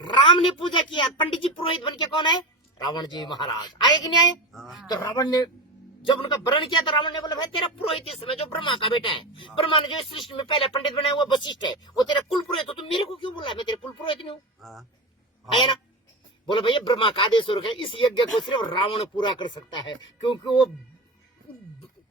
राम ने पूजा किया, पंडित जी पुरोहित बन के कौन है? रावण जी महाराज आए कि नहीं आए? तो रावण ने जब उनका वर्ण किया तो रावण ने बोला भाई तेरा पुरोहित इस समय जो ब्रह्मा का बेटा है, ब्रह्मा ने जो इस सृष्टि में पहले पंडित बनाया वो वशिष्ठ है, वो तेरा कुल पुरोहित हो, तुम मेरे को क्यों बोला? मैं तेरे कुल पुरोहित नहीं हूँ, है ना? बोले भैया ब्रह्मा का आदेश हो रखा है, इस यज्ञ को सिर्फ रावण पूरा कर सकता है, क्योंकि वो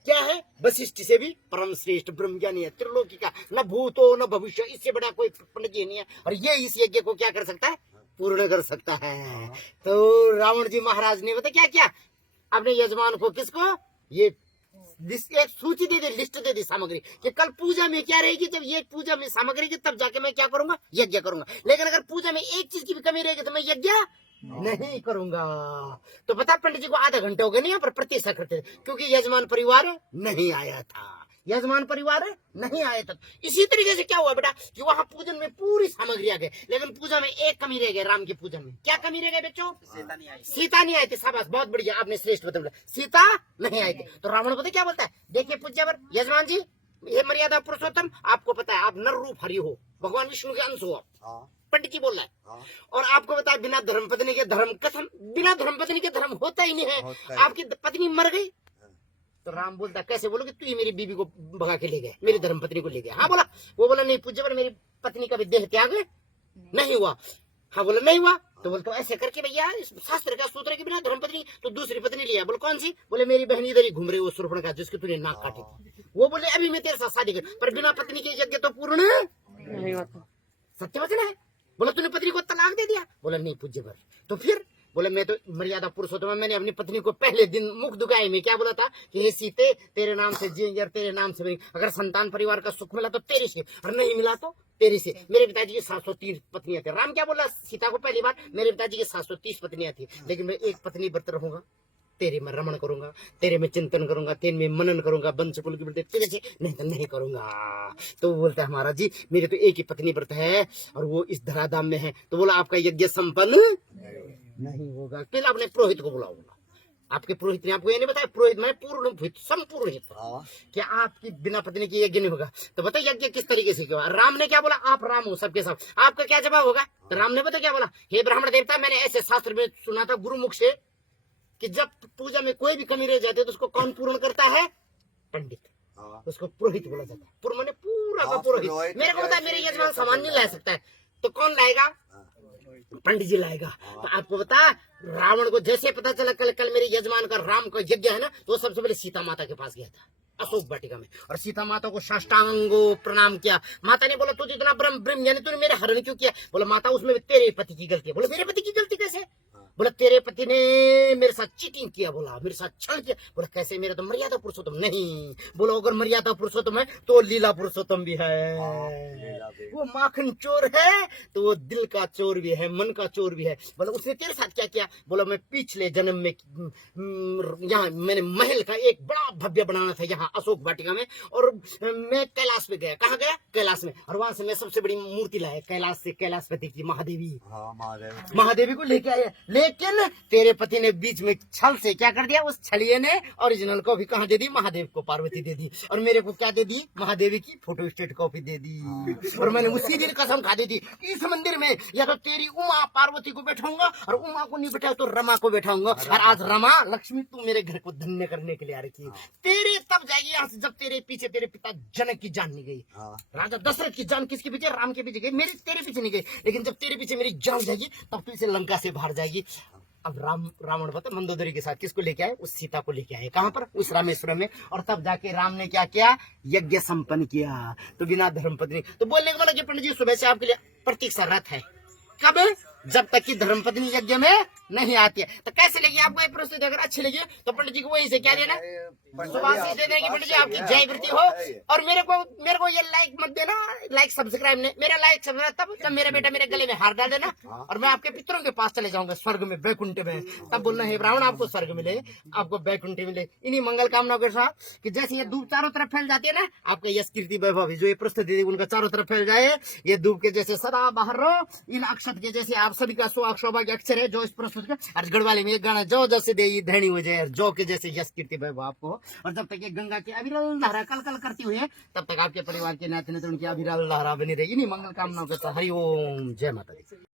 क्या है? वशिष्ठ से भी परम श्रेष्ठ ब्रह्मज्ञानी है, त्रिलोकी का न भूतो न भविष्य, इससे बड़ा कोई पंडित जी नहीं है, और ये इस यज्ञ को क्या कर सकता है? पूर्ण कर सकता है। तो रावण जी महाराज ने बता क्या किया? अपने यजमान को, किसको? ये एक सूची दे दी, लिस्ट दे दी सामग्री कि कल पूजा में क्या रहेगी, जब ये पूजा में सामग्री की तब जाके मैं क्या करूंगा? यज्ञ करूंगा। लेकिन अगर पूजा में एक चीज की भी कमी रहेगी तो मैं यज्ञ नहीं करूंगा। तो बता पंडित जी को आधा घंटा हो गया नहीं यहाँ पर प्रतीक्षा करते, क्योंकि यजमान परिवार नहीं आया था, यजमान परिवार नहीं आया था। इसी तरीके से क्या हुआ बेटा कि वहां पूजन में पूरी सामग्री आ गई, लेकिन पूजा में एक कमी रह गई। राम की पूजन में क्या कमी रह गई बच्चों? सीता नहीं आई थी। शाबाश, बहुत बढ़िया, आपने श्रेष्ठ बताया, सीता नहीं आई थी। तो रावण पता क्या बोलता है? देखिए पूज्यवर यजमान जी, ये मर्यादा पुरुषोत्तम, आपको पता है आप नर रूप हरि हो, भगवान विष्णु के अंश हो, पंडित जी बोल रहा है, और आपको पता है बिना धर्मपत्नी के धर्म कथम, बिना धर्मपत्नी के धर्म होता ही नहीं है। आपकी पत्नी मर गई तो राम बोलता कैसे बोलोगे? तू ही मेरी बीबी को भगा के ले गए, मेरी धर्मपत्नी को ले गया। हाँ बोला, वो बोला नहीं पूज्य पर मेरी पत्नी का भी देह त्याग नहीं हुआ। हाँ बोला नहीं हुआ, तो बोलते ऐसे करके भैया इस शास्त्र का सूत्र है कि बिना धर्मपत्नी तो दूसरी पत्नी लिया। बोले कौन सी? बोले मेरी बहन इधर ही घूम रही वो सुरपण का जिसकी तूने नाक काटी थी। वो बोले अभी मैं तेरे साथ शादी कर, पर बिना पत्नी के यज्ञ तो पूर्ण नहीं होता। सत्य वचन है। बोला तूने पत्नी को तलाक दे दिया? बोला नहीं पूज्य पर। तो फिर बोले मैं तो मर्यादा पुरुषोत्तम, मैंने अपनी पत्नी को पहले दिन मुख दुखाई में क्या बोला था कि हे सीते तेरे नाम से जिएंगे और तेरे नाम से, अगर संतान परिवार का सुख मिला तो तेरे से, और नहीं मिला तो तेरे से। मेरे पिताजी की 730 पत्नियां थी। राम क्या बोला सीता को पहली बार? मेरे पिताजी की 730 पत्नियां थी, लेकिन मैं एक पत्नी व्रत रहूंगा, तेरे में रमण करूंगा, तेरे में चिंतन करूंगा, तेरे में मनन करूंगा, वंश कुल की बोलते तेरे से नहीं तो नहीं करूंगा। तो वो बोलता है महाराज जी मेरे तो एक ही पत्नी व्रत है और वो इस धराधाम में है। तो बोला आपका यज्ञ संपन्न नहीं होगा। फिर आपने पुरोहित को बुलाओ, बोला आपके पुरोहित ने आपको ये नहीं बताया? पुरोहित में पूर्ण संपूर्ण हित क्या आपकी बिना पत्नी की यज्ञ नहीं होगा। तो बताइए यज्ञ किस तरीके से किया? राम ने क्या बोला? आप राम हो सबके सब, आपका क्या जवाब होगा? तो राम ने पता क्या बोला? हे ब्राह्मण देवता, मैंने ऐसे शास्त्र में सुना था गुरुमुख से कि जब पूजा में कोई भी कमी रह जाती है तो उसको कौन पूर्ण करता है? पंडित। उसको पुरोहित बोला जाता है। पूर्ण माने पूरा का पुरोहित। मेरे को पता है मेरे यजमान सामान नहीं ला सकता है, तो कौन लाएगा? पंडित जी लाएगा। तो आपको बता रावण को जैसे पता चला कल मेरे यजमान का राम का यज्ञ है ना, तो वो सबसे पहले सीता माता के पास गया था अशोक वाटिका में, और सीता माता को साष्टांगो प्रणाम किया। माता ने बोला तुझे इतना ब्रह्म यानी तूने मेरे हरण क्यों किया? बोला माता उसमें तेरे पति की गलती है। बोला मेरे पति की गलती कैसे? बोला तेरे पति ने मेरे साथ चीटिंग किया, बोला मेरे साथ छल किया। बोला कैसे? मेरा तो मर्यादा पुरुषोत्तम नहीं। बोला अगर मर्यादा पुरुषोत्तम है तो लीला पुरुषोत्तम भी है। वो माखन चोर है तो वो दिल का चोर भी है, मन का चोर भी है। बोला उसने तेरे साथ क्या किया? बोला मैं पिछले जन्म में यहाँ मैंने महल का एक बड़ा भव्य बनाना था यहाँ अशोक वाटिका में, और मैं कैलाश पे गया। कहाँ गया? कैलाश में, और वहां से मैं सबसे बड़ी मूर्ति लाया कैलाश से, कैलाशपति की महादेवी। महादेवी को लेके आया, लेकिन तेरे पति ने बीच में छल से क्या कर दिया? उस छलिए ने ओरिजिनल कॉपी कहाँ दे दी? महादेव को पार्वती दे दी, और मेरे को क्या दे दी? महादेवी की फोटो स्टेट कॉपी दे दी। और मैंने उसी दिन कसम खा दी थी कि इस मंदिर में या तो तेरी उमा पार्वती को बैठाऊंगा, और उमा को नहीं बैठाऊं तो रमा को बैठाऊंगा। और आज रमा लक्ष्मी तू मेरे घर को धन्य करने के लिए आ रखी है। तेरे तब जाएगी यहाँ से जब तेरे पीछे तेरे पिता जनक की जान नहीं गई। राजा दशरथ की जान किसके पीछे? राम के पीछे गई, मेरी तेरे पीछे नहीं गई। लेकिन जब तेरे पीछे मेरी जान जाएगी तब तू इसे लंका से बाहर जाएगी। अब रावण पता मंदोदरी के साथ किसको लेके आए? उस सीता को लेके आए। कहां पर? उस रामेश्वरम में। और तब जाके राम ने क्या किया? यज्ञ संपन्न किया। तो बिना धर्मपत्नी, तो बोलने का मतलब पंडित जी सुबह से आपके लिए प्रतीक्षारत है। कब? जब तक कि धर्मपत्नी यज्ञ में नहीं आती है। तो कैसे लगी आपको ये प्रस्तुति? अगर अच्छी लगी तो पंडित जी को वही से क्या देना? सुभाष दे देंगे पंडित जी, आपकी जय वृद्धि हो। और मेरे को ये लाइक मत देना, लाइक सब्सक्राइब नहीं, मेरा लाइक सब्सक्राइब तब जब मेरा बेटा मेरे गले में हार डाल देना और मैं आपके पितरों के पास चले जाऊंगा स्वर्ग में, वैकुंठ में। तब बोलना है ब्राह्मण आपको स्वर्ग मिले, आपको वैकुंठ मिले। इन्हीं मंगल कामनाओं के साथ कि जैसे ये धूप चारों तरफ फैल जाती है ना, आपका यश कीर्ति वैभव जो ये प्रस्तुति उनका चारों तरफ फैल जाए, ये धूप के जैसे सदा बाहर रहो। इन अक्षत के जैसे आप सभी का सौभाग्य अक्षर है जो इस प्रस्तुत का गढ़वाली में एक गाना जो जैसे दे धनी हो जाए, जो के जैसे यश कीर्ति वैभव आपको। और जब तक ये गंगा की अविरल धारा कल कल करती हुई है तब तक आपके परिवार के नाते उनकी अविरल धारा बनी रहेगी। इन्हीं मंगल कामनाओं के साथ हरि ओम, जय माता दी।